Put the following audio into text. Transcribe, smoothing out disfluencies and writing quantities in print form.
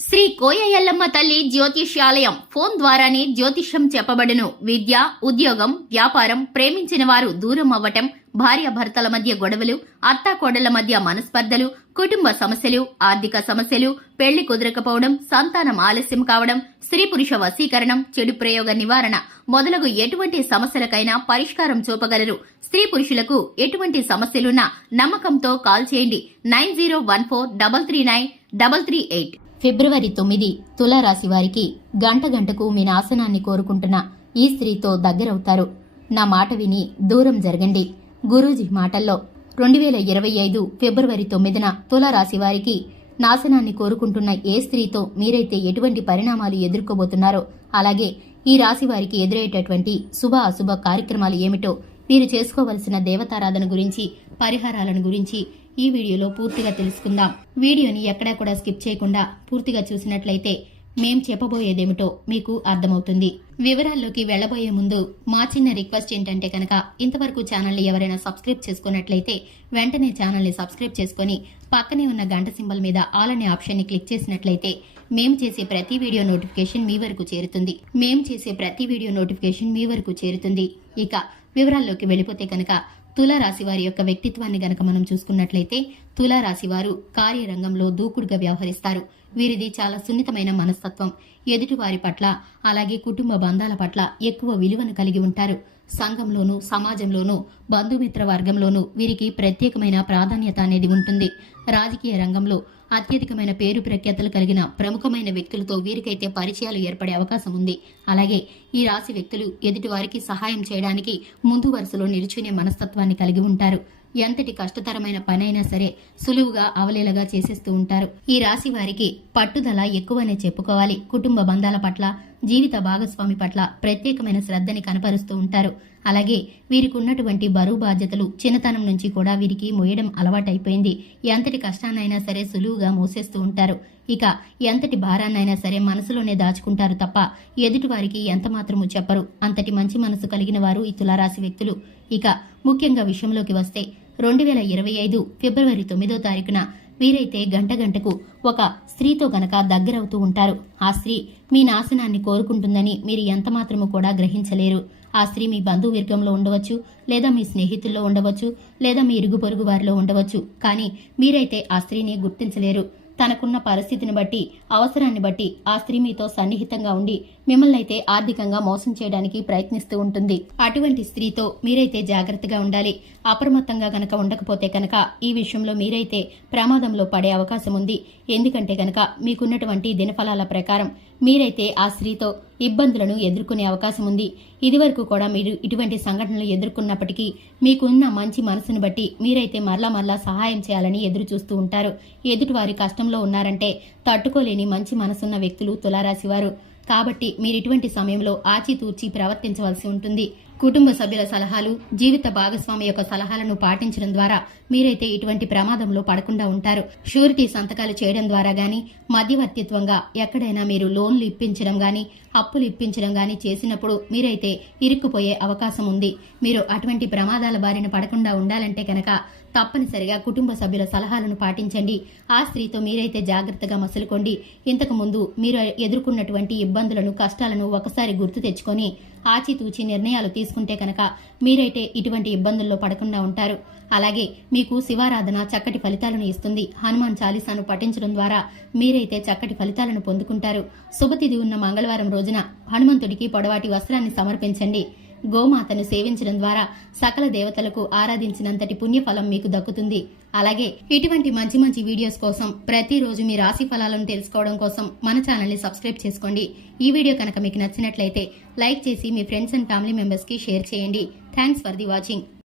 శ్రీ కోయ ఎల్లమ్మ తల్లి జ్యోతిష్యాలయం ఫోన్ ద్వారానే జ్యోతిష్యం చెప్పబడును. విద్య, ఉద్యోగం, వ్యాపారం, ప్రేమించిన వారు దూరం అవ్వటం, భార్యాభర్తల మధ్య గొడవలు, అత్తాకోడళ్ల మధ్య మనస్పర్ధలు, కుటుంబ సమస్యలు, ఆర్థిక సమస్యలు, పెళ్లి కుదరకపోవడం, సంతానం ఆలస్యం కావడం, స్త్రీ పురుష వశీకరణం, చెడు ప్రయోగ నివారణ మొదలగు ఎటువంటి సమస్యలకైనా పరిష్కారం చూపగలరు. స్త్రీ పురుషులకు ఎటువంటి సమస్యలున్నా నమ్మకంతో కాల్ చేయండి. 9014339338. ఫిబ్రవరి 9 తులారాశి వారికి గంట గంటకు మీ నాశనాన్ని కోరుకుంటున్న ఈ స్త్రీతో దగ్గరవుతారు. నా మాట విని దూరం జరగండి. గురూజీ మాటల్లో 2025 ఫిబ్రవరి 9న తులారాశి వారికి నాశనాన్ని కోరుకుంటున్న ఏ స్త్రీతో మీరైతే ఎటువంటి పరిణామాలు ఎదుర్కోబోతున్నారో, అలాగే ఈ రాశి వారికి ఎదురయ్యేటటువంటి శుభ అశుభ కార్యక్రమాలు ఏమిటో, మీరు చేసుకోవలసిన దేవతారాధన గురించి, పరిహారాలను గురించి ఈ వీడియోలో పూర్తిగా తెలుసుకుందాం. వీడియోని ఎక్కడా కూడా స్కిప్ చేయకుండా పూర్తిగా చూసినట్లయితే మేం చెప్పబోయేదేమిటో మీకు అర్థమవుతుంది. వివరాల్లోకి వెళ్లబోయే ముందు మా చిన్న రిక్వెస్ట్ ఏంటంటే కనుక, ఇంతవరకు ఛానల్ని ఎవరైనా సబ్స్క్రైబ్ చేసుకున్నట్లయితే వెంటనే ఛానల్ని సబ్స్క్రైబ్ చేసుకుని పక్కనే ఉన్న గంట సింబల్ మీద ఆల్ అనే ఆప్షన్ని క్లిక్ చేసినట్లయితే మేము చేసే ప్రతి వీడియో నోటిఫికేషన్ మీ వరకు చేరుతుంది. ఇక వివరాల్లోకి వెళ్ళిపోతే కనుక, తులారాశి వారి యొక్క వ్యక్తిత్వాన్ని గనక మనం చూసుకున్నట్లయితే, తులారాశి వారు కార్యరంగంలో దూకుడుగా వ్యవహరిస్తారు. వీరిది చాలా సున్నితమైన మనస్తత్వం. ఎదుటివారి పట్ల, అలాగే కుటుంబ బంధాల పట్ల ఎక్కువ విలువను కలిగి ఉంటారు. సంఘంలోనూ, సమాజంలోనూ, బంధుమిత్ర వర్గంలోనూ వీరికి ప్రత్యేకమైన ప్రాధాన్యత అనేది ఉంటుంది. రాజకీయ రంగంలో అత్యధికమైన పేరు ప్రఖ్యాతలు కలిగిన ప్రముఖమైన వ్యక్తులతో వీరికైతే పరిచయాలు ఏర్పడే అవకాశం ఉంది. అలాగే ఈ రాశి వ్యక్తులు ఎదుటివారికి సహాయం చేయడానికి ముందు వరుసలో నిలుచునే మనస్తత్వాన్ని కలిగి ఉంటారు. ఎంతటి కష్టతరమైన పనైనా సరే సులువుగా అవలేలగా చేసేస్తూ ఉంటారు. ఈ రాశి వారికి పట్టుదల ఎక్కువనే చెప్పుకోవాలి. కుటుంబ బంధాల పట్ల, జీవిత భాగస్వామి పట్ల ప్రత్యేకమైన శ్రద్ధని కనపరుస్తూ ఉంటారు. అలాగే వీరికి ఉన్నటువంటి బరువు బాధ్యతలు చిన్నతనం నుంచి కూడా వీరికి మోయడం అలవాటైపోయింది. ఎంతటి కష్టాన్నైనా సరే సులువుగా మోసేస్తూ ఉంటారు. ఇక ఎంతటి భారాన్నైనా సరే మనసులోనే దాచుకుంటారు తప్ప ఎదుటి వారికి ఎంత మాత్రము చెప్పరు. అంతటి మంచి మనసు కలిగిన వారు ఈ తులారాశి వ్యక్తులు. ఇక ముఖ్యంగా విషయంలోకి వస్తే, 2025 ఫిబ్రవరి 9వ తారీఖున వీరైతే గంట గంటకు ఒక స్త్రీతో గనక దగ్గరవుతూ ఉంటారు. ఆ స్త్రీ మీ నాశనాన్ని కోరుకుంటుందని మీరు ఎంత మాత్రము కూడా గ్రహించలేరు. ఆ స్త్రీ మీ బంధువర్గంలో ఉండవచ్చు, లేదా మీ స్నేహితుల్లో ఉండవచ్చు, లేదా మీ ఇరుగు పొరుగు వారిలో ఉండవచ్చు. కానీ మీరైతే ఆ స్త్రీని గుర్తించలేరు. తనకున్న పరిస్థితిని బట్టి, అవసరాన్ని బట్టి ఆ స్త్రీ మీతో సన్నిహితంగా ఉండి మిమ్మల్ని అయితే ఆర్థికంగా మోసం చేయడానికి ప్రయత్నిస్తూ ఉంటుంది. అటువంటి స్త్రీతో మీరైతే జాగ్రత్తగా ఉండాలి. అప్రమత్తంగా గనక ఉండకపోతే కనుక ఈ విషయంలో మీరైతే ప్రమాదంలో పడే అవకాశం ఉంది. ఎందుకంటే కనుక మీకున్నటువంటి దినఫలాల ప్రకారం మీరైతే ఆ స్త్రీతో ఇబ్బందులను ఎదుర్కొనే అవకాశం ఉంది. ఇదివరకు కూడా మీరు ఇటువంటి సంఘటనలు ఎదుర్కొన్నప్పటికీ మీకున్న మంచి మనసును బట్టి మీరైతే మరలా సహాయం చేయాలని ఎదురు చూస్తూ ఉంటారు. ఎదుటివారి కష్టంలో ఉన్నారంటే తట్టుకోలేని మంచి మనసున్న వ్యక్తులు తులారాశి వారు. కాబట్టి మీరు ఇటువంటి సమయంలో ఆచితూచి ప్రవర్తించవలసి ఉంటుంది. కుటుంబ సభ్యుల సలహాలు, జీవిత భాగస్వామి యొక్క సలహాలను పాటించడం ద్వారా మీరైతే ఇటువంటి ప్రమాదంలో పడకుండా ఉంటారు. షూరిటీ సంతకాలు చేయడం ద్వారా గానీ, మధ్యవర్తిత్వంగా ఎక్కడైనా మీరు లోన్లు ఇప్పించడం గానీ, అప్పులు ఇప్పించడం గానీ చేసినప్పుడు మీరైతే ఇరుక్కుపోయే అవకాశం ఉంది. మీరు అటువంటి ప్రమాదాల బారిన పడకుండా ఉండాలంటే కనుక తప్పనిసరిగా కుటుంబ సభ్యుల సలహాలను పాటించండి. ఆ స్త్రీతో మీరైతే జాగ్రత్తగా మసులుకోండి. ఇంతకు ముందు మీరు ఎదుర్కొన్నటువంటి ఇబ్బందులను, కష్టాలను ఒకసారి గుర్తు తెచ్చుకొని ఆచితూచి నిర్ణయాలు తీసుకుంటే కనుక మీరైతే ఇటువంటి ఇబ్బందుల్లో పడకుండా ఉంటారు. అలాగే మీకు శివారాధన చక్కటి ఫలితాలను ఇస్తుంది. హనుమాన్ చాలీసాను పఠించడం ద్వారా మీరైతే చక్కటి ఫలితాలను పొందుకుంటారు. శుభతిథి ఉన్న మంగళవారం రోజున హనుమంతుడికి పొడవాటి వస్త్రాన్ని సమర్పించండి. గోమాతను సేవించడం ద్వారా సకల దేవతలకు ఆరాధించినంతటి పుణ్యఫలం మీకు దక్కుతుంది. అలాగే ఇటువంటి మంచి మంచి వీడియోస్ కోసం ప్రతిరోజు మీ రాశి ఫలాలను తెలుసుకోవడం కోసం మన ఛానల్ని సబ్స్క్రైబ్ చేసుకోండి. ఈ వీడియో కనుక మీకు నచ్చినట్లయితే లైక్ చేసి మీ ఫ్రెండ్స్ అండ్ ఫ్యామిలీ మెంబర్స్కి షేర్ చేయండి. Thanks for the watching.